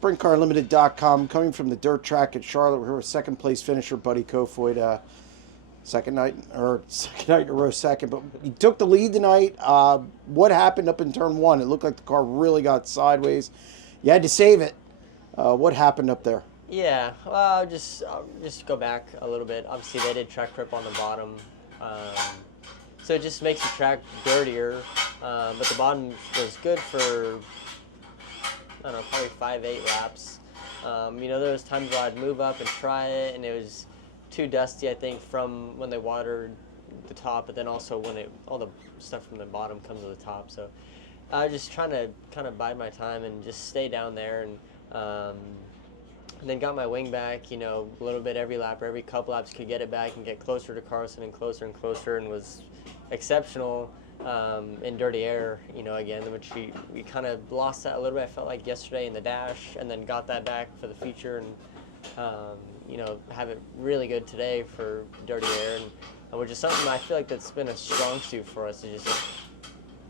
SprintCarLimited.com, coming from the dirt track at Charlotte. We're here with second place finisher Buddy Kofoid. Second night in a row second, but he took the lead tonight. What happened up in turn one? It looked like the car really got sideways. You had to save it. What happened up there? Yeah, just go back a little bit. Obviously, they did track prep on the bottom, so it just makes the track dirtier. But the bottom was good for, I don't know, probably 5-8 laps. There was times where I'd move up and try it, and it was too dusty, I think, from when they watered the top, but then also when all the stuff from the bottom comes to the top. So I was just trying to kind of bide my time and just stay down there, and then got my wing back, a little bit every lap, or every couple laps could get it back and get closer to Carson and closer, and was exceptional in dirty air, again, which we kind of lost that a little bit, I felt like, yesterday in the dash, and then got that back for the feature, and have it really good today for dirty air, and which is something I feel like that's been a strong suit for us.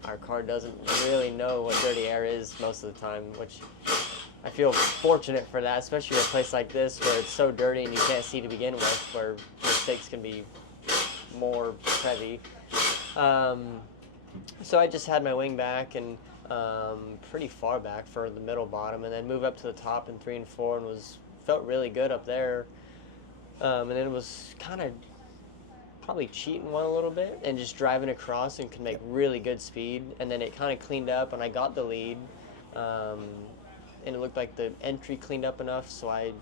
Our car doesn't really know what dirty air is most of the time, which I feel fortunate for that, especially in a place like this where it's so dirty and you can't see to begin with, where mistakes can be more heavy. So I just had my wing back and pretty far back for the middle bottom, and then move up to the top in 3 and 4, and felt really good up there. And then it was kind of probably cheating one a little bit and just driving across and could make really good speed. And then it kind of cleaned up and I got the lead. And it looked like the entry cleaned up enough, so I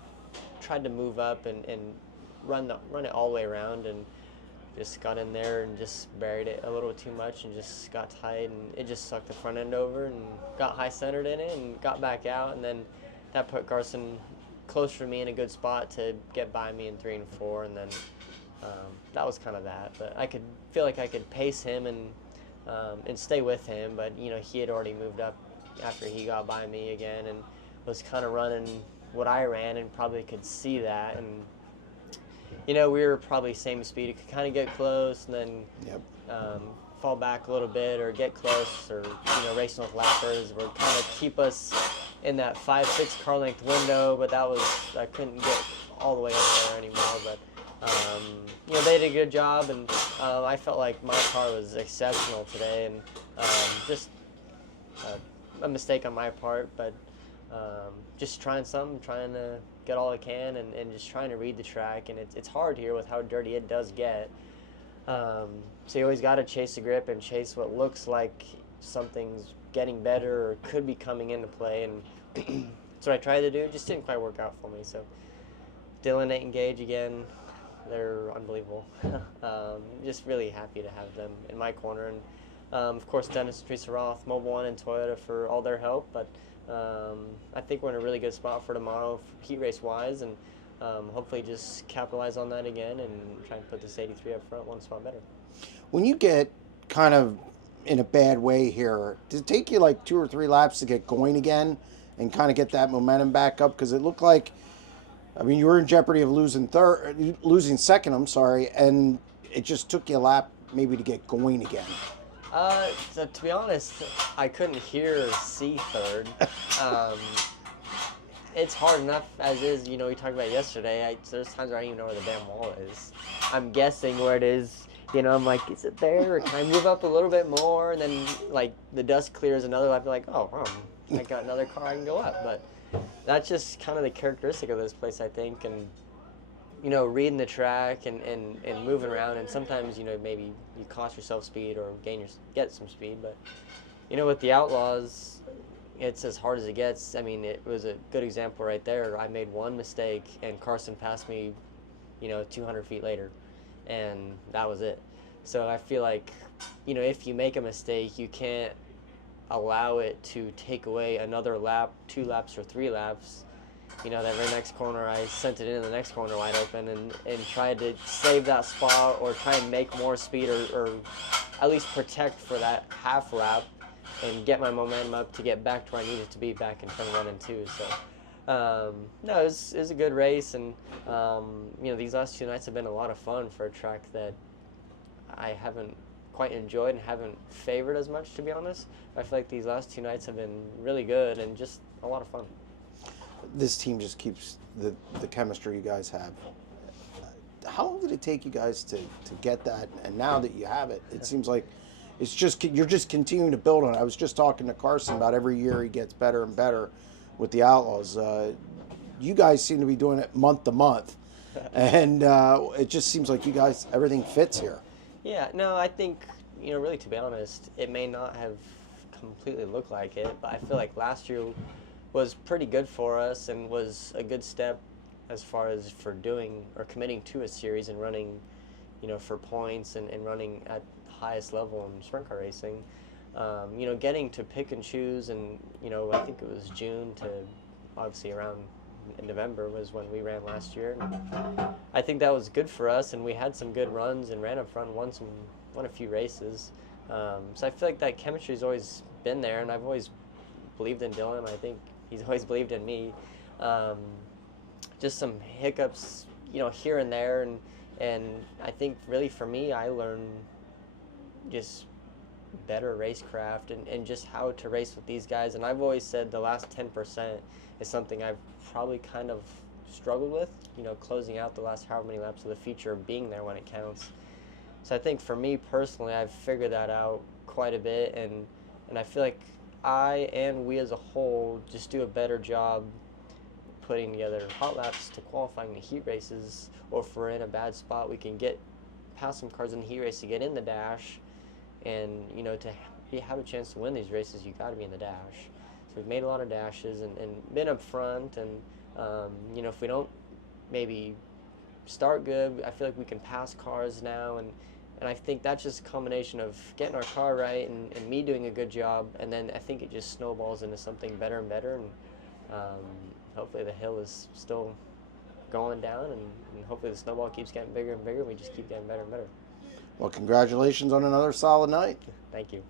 tried to move up and run it all the way around, and just got in there and just buried it a little too much and just got tight, and it just sucked the front end over and got high centered in it and got back out, and then that put Carson closer to me in a good spot to get by me in 3 and 4, and then that was kind of that. But I could feel like I could pace him and stay with him, but he had already moved up after he got by me again and was kind of running what I ran, and probably could see that, and we were probably same speed. It could kind of get close and then fall back a little bit or get close, or racing with lappers would kind of keep us in that 5-6 car length window, but I couldn't get all the way up there anymore. But they did a good job, and I felt like my car was exceptional today, and just a mistake on my part, but just trying to get all I can, and just trying to read the track, and it's hard here with how dirty it does get. So you always got to chase the grip and chase what looks like something's getting better or could be coming into play, and that's what I tried to do. It just didn't quite work out for me. So Dylan, Nate, and Gage again, they're unbelievable. Just really happy to have them in my corner, and of course Dennis and Teresa Roth, Mobile One, and Toyota for all their help. But I think we're in a really good spot for tomorrow, heat race wise, and hopefully just capitalize on that again and try and put this 83 up front one spot better. When you get kind of in a bad way here, does it take you like 2 or 3 laps to get going again and kind of get that momentum back up? Because it looked like, you were in jeopardy of losing second, and it just took you a lap maybe to get going again. So to be honest, I couldn't hear C third. It's hard enough as is. We talked about yesterday. There's times where I don't even know where the damn wall is. I'm guessing where it is. I'm like, is it there? Or can I move up a little bit more? And then, like, the dust clears another lap. I'm like, oh, I got another car I can go up. But that's just kind of the characteristic of this place, I think. And, reading the track and moving around. And sometimes, maybe you cost yourself speed or get some speed. But, with the Outlaws, it's as hard as it gets. It was a good example right there. I made one mistake, and Carson passed me, 200 feet later. And that was it. So I feel like, if you make a mistake, you can't allow it to take away another lap, 2 laps, or 3 laps. That very next corner, I sent it in the next corner wide open and tried to save that spot or try and make more speed or at least protect for that half lap and get my momentum up to get back to where I needed to be back in turn 1 and 2. So no, it was a good race, and these last 2 nights have been a lot of fun for a track that I haven't quite enjoyed and haven't favored as much, to be honest. I feel like these last 2 nights have been really good and just a lot of fun. this team just keeps the chemistry you guys have. How long did it take you guys to get that? And now that you have it, it seems like you're just continuing to build on it. I was just talking to Carson about every year he gets better and better with the Outlaws. You guys seem to be doing it month to month, and it just seems like you guys everything fits here. Yeah, no, I think, really to be honest, it may not have completely looked like it, but I feel like last year was pretty good for us and was a good step as far as for doing or committing to a series and running, for points and running at highest level in sprint car racing. Getting to pick and choose, and I think it was June to obviously around November was when we ran last year. And I think that was good for us, and we had some good runs and ran up front, won a few races. So I feel like that chemistry's always been there, and I've always believed in Dylan. I think he's always believed in me. Just some hiccups, here and there, and I think really for me, I learned just better racecraft and just how to race with these guys. And I've always said the last 10% is something I've probably kind of struggled with, closing out the last however many laps of the feature, being there when it counts. So I think for me personally, I've figured that out quite a bit, and I feel like I and we as a whole just do a better job putting together hot laps to qualifying the heat races, or if we're in a bad spot, we can get past some cars in the heat race to get in the dash, and to have a chance to win these races, you got to be in the dash. So we've made a lot of dashes and been up front, and if we don't maybe start good, I feel like we can pass cars now, and I think that's just a combination of getting our car right and me doing a good job, and then I think it just snowballs into something better and better, and hopefully the hill is still going down, and hopefully the snowball keeps getting bigger and bigger, and we just keep getting better and better. Well, congratulations on another solid night. Thank you.